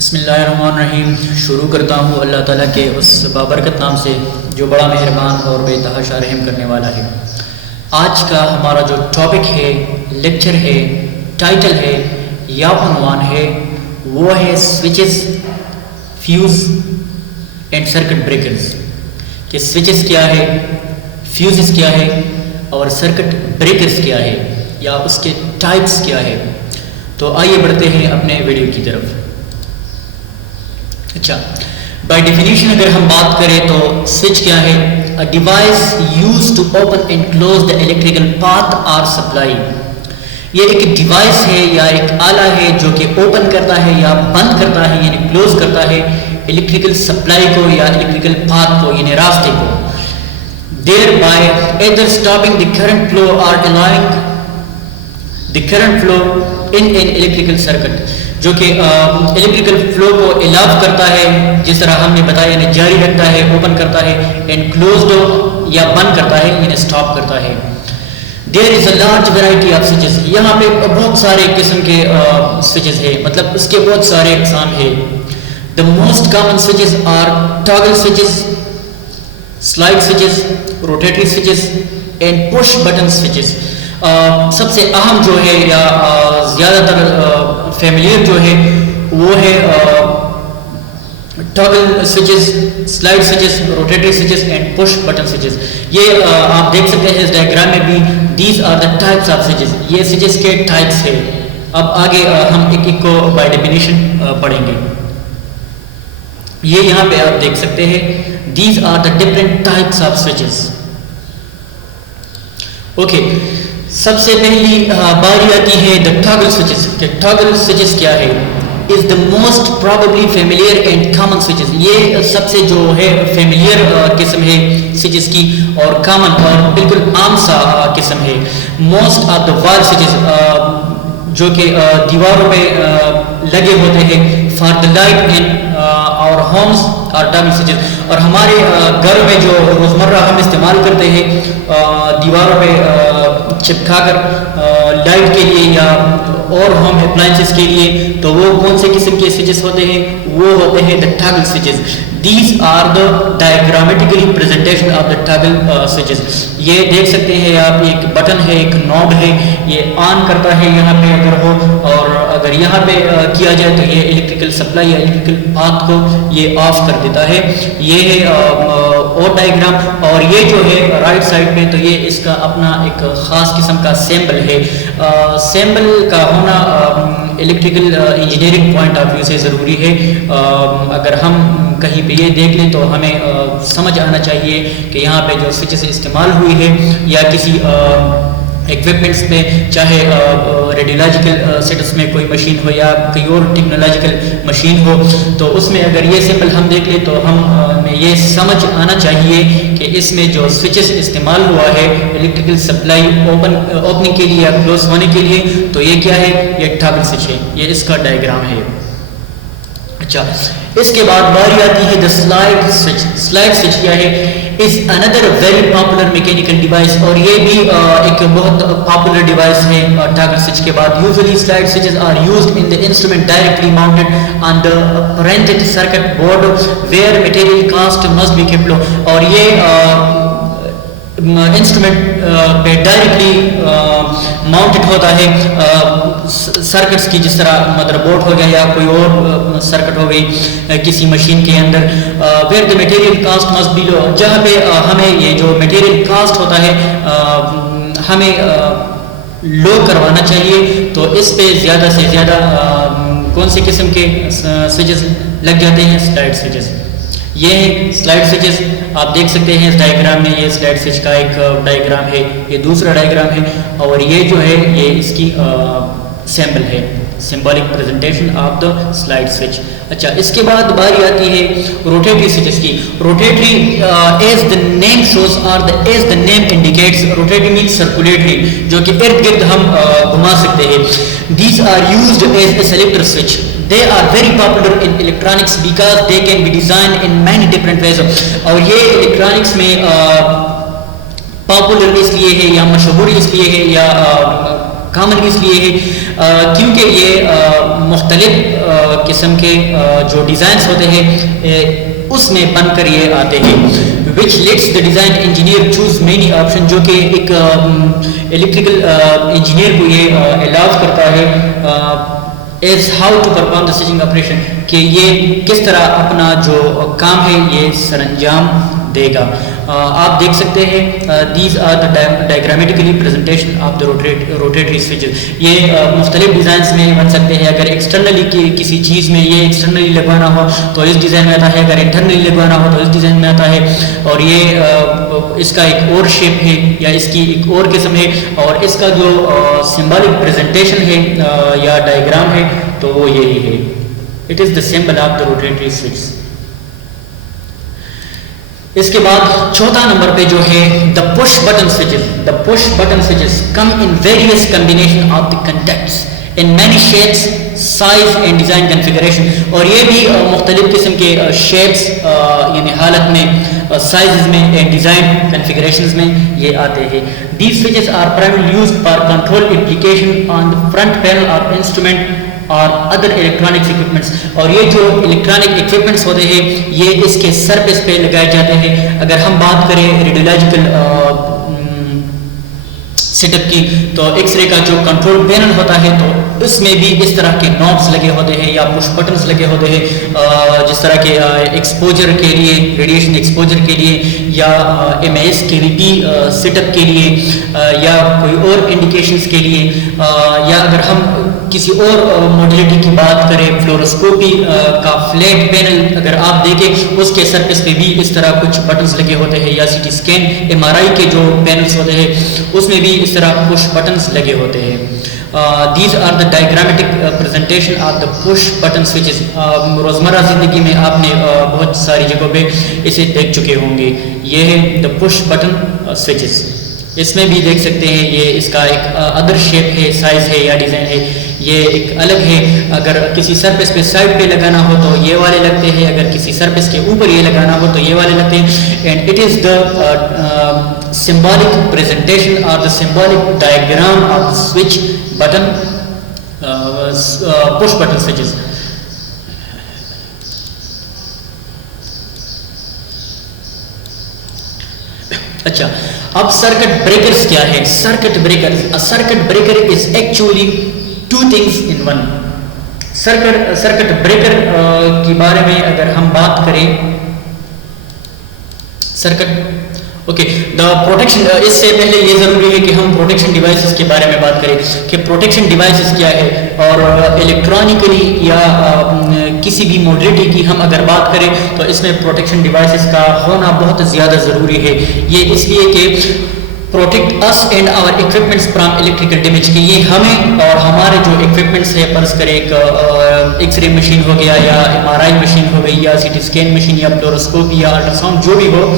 بسم اللہ الرحمن الرحیم. شروع کرتا ہوں اللہ تعالیٰ کے اس بابرکت نام سے جو بڑا مہربان اور بے تحاشا رحم کرنے والا ہے. آج کا ہمارا جو ٹاپک ہے، لیکچر ہے، ٹائٹل ہے یا عنوان ہے، وہ ہے switches, fuse and circuit breakers. کہ سوئچز کیا ہے، فیوزز کیا ہے اور سرکٹ بریکرز کیا ہے یا اس کے ٹائپس کیا ہے. تو آئیے بڑھتے ہیں اپنے ویڈیو کی طرف. اچھا، بائی ڈیفینیشن اگر ہم بات کریں تو سوئچ کیا ہے؟ a device used to open and close the electrical path or supply. یہ ایک ڈیوائس ہے یا ایک آلہ ہے جو کہ اوپن کرتا ہے یا بند کرتا ہے یعنی کلوز کرتا ہے الیکٹریکل سپلائی کو یا الیکٹریکل پاتھ کو یعنی راستے کو. thereby either stopping the current flow or allowing the current flow in an electrical circuit. جو کہ الیکٹریکل فلو کو الاو کرتا ہے، جس طرح ہم نے بتایا، یعنی جاری رکھتا ہے، اوپن کرتا ہے، اینڈ کلوزڈ یا بند کرتا ہے یعنی اسٹاپ کرتا ہے. There is a large variety of switches. یہاں پہ بہت سارے قسم کے سوئچز ہیں، مطلب اس کے بہت سارے اقسام ہیں. The most common switches are toggle switches, slide switches, rotary switches and push button switches. سب سے اہم جو ہے یا زیادہ تر فیملیئر جو ہے وہ ہے toggle switches, slide switches, rotary switches and push button switches. یہ آپ دیکھ سکتے ہیں اس ڈائیگرام میں بھی. These are the types of switches. یہ سوئچز کے ٹائپس ہے. اب آگے ہم ایک ایک کو بائی ڈیفینیشن پڑھیں گے. یہ یہاں پہ آپ دیکھ سکتے ہیں. These are the different types of switches. Okay, سب سے پہلی باری آتی ہے دا ٹاگل سوئچز. کہ ٹاگل سوئچز کیا ہے؟ Is the most probably familiar and common switches. یہ سب سے جو ہے فیملیئر قسم ہے سوئچز کی اور کامن اور بالکل عام سا قسم ہے. موسٹ آف دا وال سوئچز جو کہ دیواروں پہ لگے ہوتے ہیں فار دا لائٹ ان اور ہومز اور ٹاگل سوئچز. اور ہمارے گھر میں جو روزمرہ ہم استعمال کرتے ہیں دیواروں پہ چپکا کر لائٹ کے لیے یا اور ہوم اپلائنسز کے لیے، تو وہ کون سے قسم کے سوئچز ہوتے ہیں؟ وہ ہوتے ہیں the toggle switches. These are the diagrammatically presentation of the toggle switches. یہ دیکھ سکتے ہیں آپ، ایک بٹن ہے، ایک نوب ہے، یہ آن کرتا ہے یہاں پہ اگر ہو، اور اگر یہاں پہ کیا جائے تو یہ الیکٹریکل سپلائی یا الیکٹریکل پاتھ کو یہ آف کر دیتا ہے. یہ ہے اور ڈائیگرام. اور یہ جو ہے رائٹ سائڈ پہ، تو یہ اس کا اپنا ایک خاص قسم کا سیمبل ہے. سیمبل کا ہونا electrical engineering point of view سے ضروری ہے. اگر ہم کہیں پہ یہ دیکھ لیں تو ہمیں سمجھ آنا چاہیے کہ یہاں پہ جو سوئچز استعمال ہوئی ہے یا کسی ایکوپمنٹس میں، چاہے ریڈیولوجیکل سیٹس میں کوئی مشین ہو یا کوئی اور ٹیکنالوجیکل مشین ہو، تو اس میں اگر یہ سمبل ہم دیکھ لیں تو ہمیں یہ سمجھ آنا چاہیے کہ اس میں جو سوئچز استعمال ہوا ہے الیکٹریکل سپلائی اوپننگ کے لیے یا کلوز ہونے کے لیے، تو یہ کیا ہے؟ یہ ٹاگل سوئچ ہے. یہ اس کا ڈائیگرام ہے. اچھا، اس کے بعد باری آتی ہے the slide switch. Slide switch کیا ہے؟ Is another very popular mechanical device. اور یہ بھی ایک بہت پاپولر ڈیوائس ہے ٹاگل سوئچ کے بعد. Usually slide switches are used in the instrument directly mounted on the printed circuit board where material cost must be kept low. اور یہ انسٹرومنٹ پہ ڈائریکٹلی ماؤنٹڈ ہوتا ہے سرکٹس کی، جس طرح مدر بورڈ ہو گیا یا کوئی اور سرکٹ ہو گئی کسی مشین کے اندر. Where the material cost must be low, جہاں پہ ہمیں یہ جو مٹیریل کاسٹ ہوتا ہے ہمیں لو کروانا چاہیے، تو اس پہ زیادہ سے زیادہ کون سے قسم کے سوئچز لگ جاتے ہیں؟ Slide switches. یہ ہے سلائڈ سوئچز. آپ دیکھ سکتے ہیں اس ڈائیگرام میں، یہ سلائڈ سوئچ کا ایک ڈائیگرام ہے، یہ دوسرا ڈائیگرام ہے، اور یہ جو ہے یہ اس کی سیمبل ہے، symbolic presentation of the slide switch. اچھا، اس کے بعد باری آتی ہے روٹیٹری سوئچز کی. Rotary as the name shows or as the name indicates, rotary means circulatory, جو کہ ارد گرد ہم گھما سکتے ہیں. These are used as a selector switch. They are very popular in electronics because they can be designed in many different ways. اور یہ الیکٹرانکس میں پاپولر اس لیے ہے یا مشہور اس لیے ہے یا کامن اس لیے ہے کیونکہ یہ مختلف قسم کے جو ڈیزائنس ہوتے ہیں اس میں بن کر یہ آتے ہیں. which lets the design engineer choose many option, جو کہ ایک الیکٹریکل انجینئر کو یہ الاؤ کرتا ہے as how to perform the stitching operation, کہ یہ کس طرح اپنا جو کام ہے یہ سر انجام دے گا. آپ دیکھ سکتے ہیں these are the diagrammatically presentation of the rotatory switches. یہ مختلف ڈیزائنس میں بن سکتے ہیں. اگر ایکسٹرنلی کسی چیز میں یہ ایکسٹرنلی لگوانا ہو تو اس ڈیزائن میں آتا ہے, اگر انٹرنلی لگوانا ہو تو اس ڈیزائن میں آتا ہے, اور یہ اس کا ایک اور شیپ ہے یا اس کی ایک اور قسم ہے, اور اس کا جو سمبولک پریزنٹیشن ہے یا ڈائیگرام ہے تو وہ یہی ہے. It is the symbol of the rotatory switch. اس کے بعد چوتھا نمبر پہ جو ہے the push button switches. The push button switches come in various combination of the contacts in many shapes, size and design configuration. اور یہ بھی مختلف قسم کے shapes یعنی حالت میں, sizes میں and design configurations میں یہ آتے ہیں. These switches are primarily used for control application on the front panel of instrument اور ادر الیکٹرانکس اکوپمنٹس. اور یہ جو الیکٹرانک اکوپمنٹس ہوتے ہیں یہ اس کے سرفیس پہ لگائے جاتے ہیں. اگر ہم بات کریں ریڈیولوجیکل سیٹ اپ کی تو ایکس رے کا جو کنٹرول پینل ہوتا ہے تو اس میں بھی اس طرح کے نوبس لگے ہوتے ہیں یا پش بٹنس لگے ہوتے ہیں, جس طرح کے ایکسپوجر کے لیے, ریڈیشن ایکسپوجر کے لیے, یا ایم ایس کے وی پی سیٹ اپ کے لیے, یا کوئی اور انڈیکیشنز کے لیے, یا اگر ہم کسی اور ماڈیولٹی کی بات کریں فلوروسکوپی کا فلیٹ پینل اگر آپ دیکھیں اس کے سرفیس پہ بھی اس طرح کچھ بٹنس لگے ہوتے ہیں, یا C T scan M R I کے جو پینلس ہوتے ہیں اس میں بھی اس طرح پش بٹنس لگے ہوتے ہیں. These are the diagrammatic presentation of the push button switches. روزمرہ زندگی میں آپ نے بہت ساری جگہوں پہ اسے دیکھ چکے ہوں گے. یہ ہے the push button switches. اس میں بھی دیکھ سکتے ہیں یہ اس کا ایک ادر شیپ ہے, سائز ہے یا ڈیزائن ہے, یہ ایک الگ ہے. اگر کسی سرفیس پہ سائڈ پہ لگانا ہو تو یہ والے لگتے ہیں, اگر کسی سرفیس کے اوپر یہ لگانا ہو تو یہ والے لگتے ہیں. And it is the symbolic presentation or the symbolic diagram of the switch button push button switches. اچھا, اب سرکٹ بریکرز کیا ہے؟ Circuit breakers, a circuit breaker is actually two things in one. Circuit breaker کے بارے میں اگر ہم بات کریں, سرکٹ اوکے دا پروٹیکشن, اس سے پہلے یہ ضروری ہے کہ ہم پروٹیکشن ڈیوائسز کے بارے میں بات کریں کہ پروٹیکشن ڈیوائسز کیا ہے, اور الیکٹرانکلی یا کسی بھی موڈلٹی کی ہم اگر بات کریں تو اس میں پروٹیکشن ڈیوائسز کا ہونا بہت زیادہ ضروری ہے. یہ اس لیے کہ protect us and our equipments from electrical damage, کہ یہ ہمیں اور ہمارے جو اکوپمنٹس ہے, فرض کرے ایک ایکس رے مشین ہو گیا یا ایم آر آئی مشین ہو گئی یا سی ٹی اسکین مشین یا فلوروسکوپی یا الٹرا ساؤنڈ جو بھی ہو,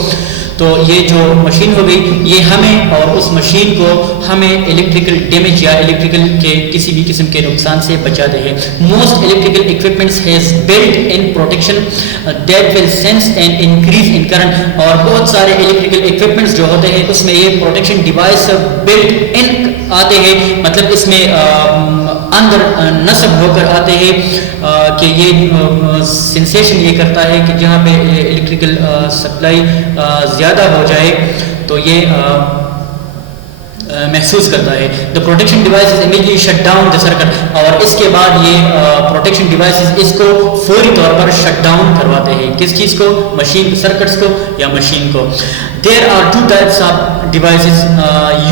تو یہ جو مشین ہو گئی یہ ہمیں اور اس مشین کو ہمیں الیکٹریکل ڈیمیج یا الیکٹریکل کے کسی بھی قسم کے نقصان سے بچاتے ہیں. Most electrical equipments has built in protection that will sense and increase in current, اور بہت سارے الیکٹریکل اکوپمنٹس جو ہوتے ہیں اس میں یہ پروٹیکشن ڈیوائس بلٹ ان آتے ہیں, مطلب اس میں اندر نصب ہو کر آتے ہیں کہ یہ سینسیشن یہ کرتا ہے کہ جہاں پہ الیکٹریکل سپلائی زیادہ ہو جائے تو یہ محسوس کرتا ہے. The protection devices immediately shut down the circuit, اور اس کے بعد یہ پروٹیکشن ڈیوائسز اس کو فوری طور پر شٹ ڈاؤن کرواتے ہیں. کس چیز کو؟ مشین, سرکٹس کو یا مشین کو. There are two types of devices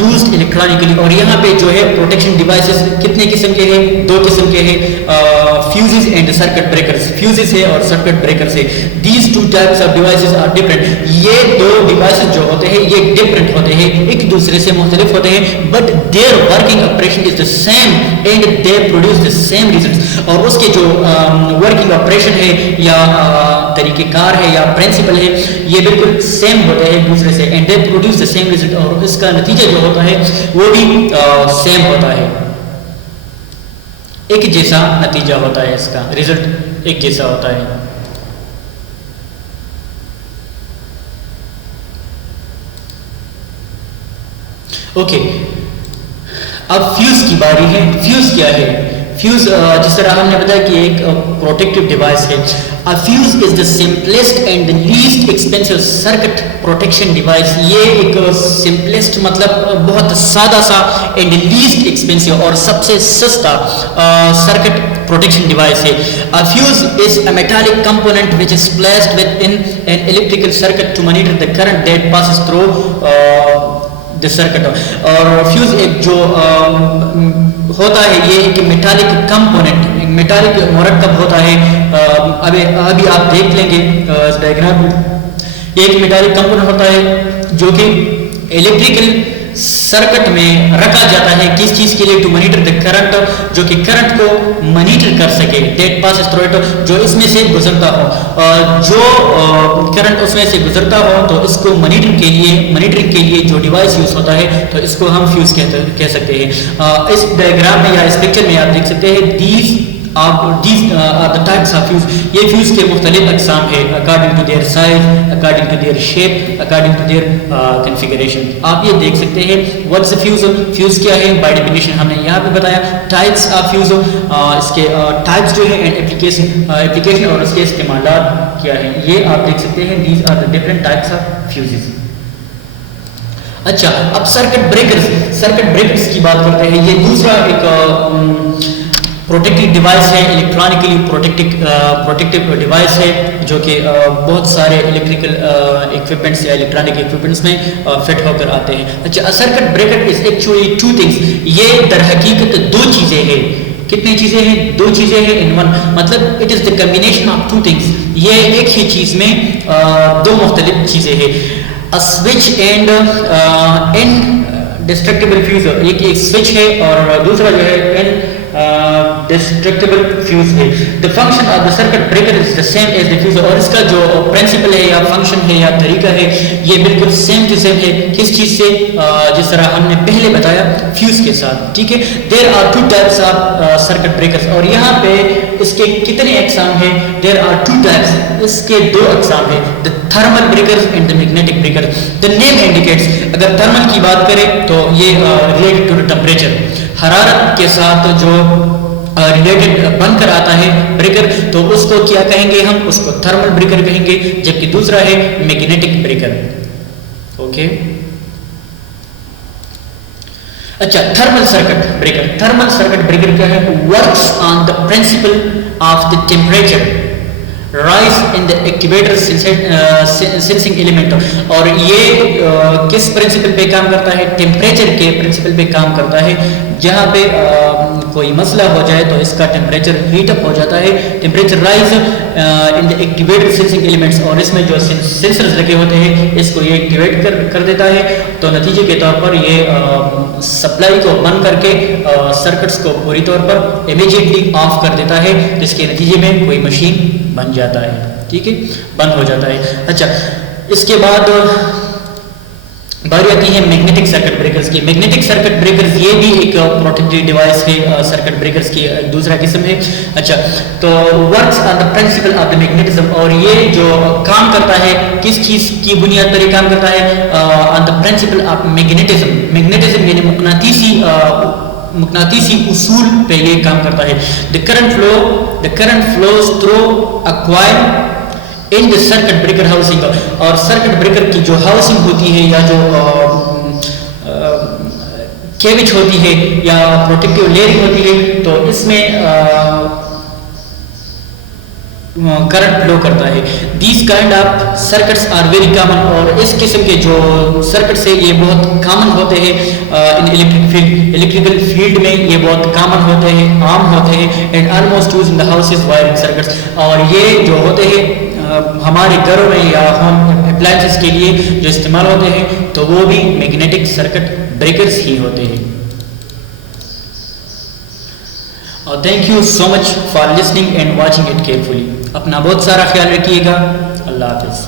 used electronically, اور یہاں پہ جو ہے پروٹیکشن ڈیوائسز کتنے قسم کے ہیں؟ دو قسم کے ہیں, fuses and circuit breakers. Fuses ہے اور سرکٹ بریکرز ہے. These two types of devices are different. یہ دو ڈیوائسز جو ہوتے ہیں یہ ڈفرنٹ ہوتے ہیں, ایک دوسرے سے مختلف ہوتے ہیں, but their working operation is the same and they produce the same results. اور اس کے جو ورکنگ آپریشن ہے یا طریقہ کار ہے یا پرنسپل ہے یہ بالکل سیم ہوتے ہیں ایک دوسرے سے, and they produce the same result, اور اس کا نتیجہ جو ہوتا ہے وہ بھی سیم ہوتا ہے, ایک جیسا نتیجہ ہوتا ہے, اس کا ریزلٹ ایک جیسا ہوتا ہے. اوکے, اب فیوز کی باری ہے. فیوز کیا ہے؟ فیوز جس طرح ہم نے بتایا کہ ایک پروٹیکٹیو ڈیوائس ہے. Fuse is the simplest and the least expensive circuit protection device. یہ ایک سمپلسٹ مطلب بہت سادہ سا اینڈ لیسٹ ایکسپینسو اور سب سے سستا سرکٹ protection device ہے. A fuse is a metallic component which is placed within an electrical circuit to monitor the current that passes through the circuit. اور fuse ایک جو ہوتا ہے یہ ایک میٹالک کمپوننٹ، میٹالک مرکب ہوتا ہے. ابھی آپ دیکھ لیں گے اس ڈائیگرام میں. یہ ایک میٹالک کمپوننٹ ہوتا ہے جو کہ الیکٹریکل سرکٹ میں رکھا جاتا ہے. کس چیز کے لیے؟ ٹو مانیٹر دا کرنٹ، جو کہ کرنٹ کو مانیٹر کر سکے. دیٹ پاسز تھرو اٹ، جو اس میں سے گزرتا ہو. جو کرنٹ اس میں سے گزرتا ہو تو اس کو مانیٹرنگ کے لیے جو ڈیوائس یوز ہوتا ہے تو اس کو ہم فیوز کہہ سکتے ہیں. اس ڈائیگرام میں یا اس پکچر میں آپ دیکھ سکتے ہیں these are the types of fuse. یہ فیوز کے مختلف اقسام ہیں according to their size, according to their shape, according to their configuration. آپ یہ دیکھ سکتے ہیں what's the fuse. فیوز کیا ہے؟ by definition ہم نے یہاں پہ بتایا types of fuse. اس کے types جو ہے and application اور اس کے استعمالات کیا ہیں یہ آپ دیکھ سکتے ہیں. these are the different types of fuses. اچھا اب سرکٹ بریکرز کی بات کرتے ہیں. یہ دوسرا ایک پروٹیکٹیو ڈیوائس ہے، الیکٹرانکلی پروٹیکٹیو ڈیوائس ہے جو کہ بہت سارے الیکٹریکل ایکوپمنٹس یا الیکٹرانک ایکوپمنٹس میں فٹ ہو کر آتے ہیں. اچھا circuit breaker is actually to things. یہ در حقیقت دو چیزیں ہیں. کتنی چیزیں ہیں؟ دو چیزیں ہیں ان ون. مطلب it is the combination of two things. یہ ایک ہی چیز میں دو مختلف چیزیں ہیں. Switch and indestructible fuse. ایک سوئچ ہے اور دوسرا جو ہے ڈسٹرکٹیبل فیوز ہے. The function of the circuit breaker is the same as the fuse. اور اس کا جو پرنسپل ہے یا فنکشن ہے یا طریقہ ہے یہ بالکل سیم ٹو سیم ہے. کس چیز سے؟ جس طرح ہم نے پہلے بتایا فیوز کے ساتھ. ٹھیک ہے. There are two types of circuit breakers. اور یہاں پہ اس کے کتنے اقسام ہیں؟ There are two types. اس کے دو اقسام ہیں، the thermal breakers and the magnetic breakers. The name indicates. اگر تھرمل کی بات کریں تو یہ ریلیٹڈ ٹو دا ٹمپریچر، حرارت کے ساتھ جو ریلیٹڈ بن کر آتا ہے بریکر تو اس کو کیا کہیں گے؟ ہم اس کو تھرمل بریکر کہیں گے. جبکہ دوسرا ہے میگنیٹک بریکر. اوکے. اچھا تھرمل سرکٹ بریکر کیا ہے؟ Works on the principle of the temperature rise in the activator sensing element. اور یہ کس پرنسپل پہ کام کرتا ہے؟ ٹیمپریچر کے پرنسپل پہ کام کرتا ہے. جہاں پہ کوئی مسئلہ ہو جائے تو اس کا ٹیمپریچر ہیٹ اپ ہو جاتا ہے. ٹیمپریچر رائز ان دا ایکٹیویٹر سینسنگ ایلیمنٹس. اور اس میں جو سینسرز لگے ہوتے ہیں اس کو یہ ایکٹیویٹ کر دیتا ہے. تو نتیجے کے طور پر یہ سپلائی کو بند کر کے سرکٹس کو پوری طور پر امیجیٹلی آف کر دیتا ہے، جس کے نتیجے میں کوئی مشین بن جاتا ہے. ٹھیک ہے، بند ہو جاتا ہے. اچھا اس کے بعد باری آتی ہے میگنیٹک سرکٹ بریکرز کی. میگنیٹک سرکٹ بریکرز یہ بھی ایک پروٹیکٹیو ڈیوائس ہے سرکٹ بریکرز کی دوسرا قسم ہے. اچھا تو works on the principle of the magnetism. اور یہ جو کام کرتا ہے کس چیز کی بنیاد پر یہ کام کرتا ہے؟ آن دا پرنسپل آف میگنیٹزم. میگنیٹزم یعنی مقناطیسی اصول پہ یہ کام کرتا ہے. The current flows through a coil in the circuit breaker housing. اور سرکٹ بریکر کی جو ہاؤسنگ ہوتی ہے یا جو کیوچ ہوتی ہے یا پروٹیکٹیو لیئرنگ ہوتی ہے تو اس میں کرنٹ فلو کرتا ہے. These kind of circuits are very common. اور اس قسم کے جو سرکٹس ہیں یہ بہت کامن ہوتے ہیں ان الیکٹریکل فیلڈ میں. یہ بہت کامن ہوتے ہیں، عام ہوتے ہیں. And almost use in the houses wiring circuits. اور یہ جو ہوتے ہیں ہمارے گھروں میں یا ہوم اپلائنسز کے لیے جو استعمال ہوتے ہیں تو وہ بھی میگنیٹک سرکٹ بریکرز ہی ہوتے ہیں. Thank you so much for listening and watching it carefully. اپنا بہت سارا خیال رکھیے گا. اللہ حافظ.